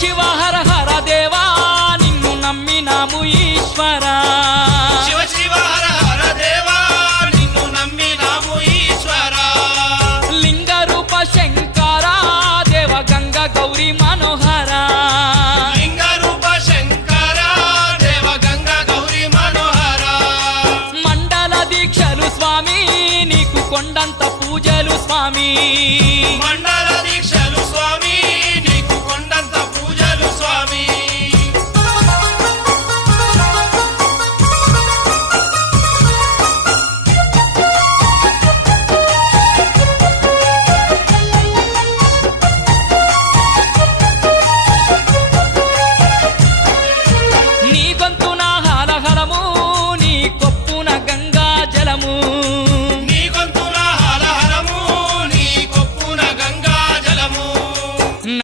శివ హర హర దేవా నిన్ను నమ్మినాము ఈశ్వరా శివ శివ హర హర దేవా నిన్ను నమ్మినాము ఈశ్వరా లింగ రూప శంకరా దేవ గంగ గౌరీ మనో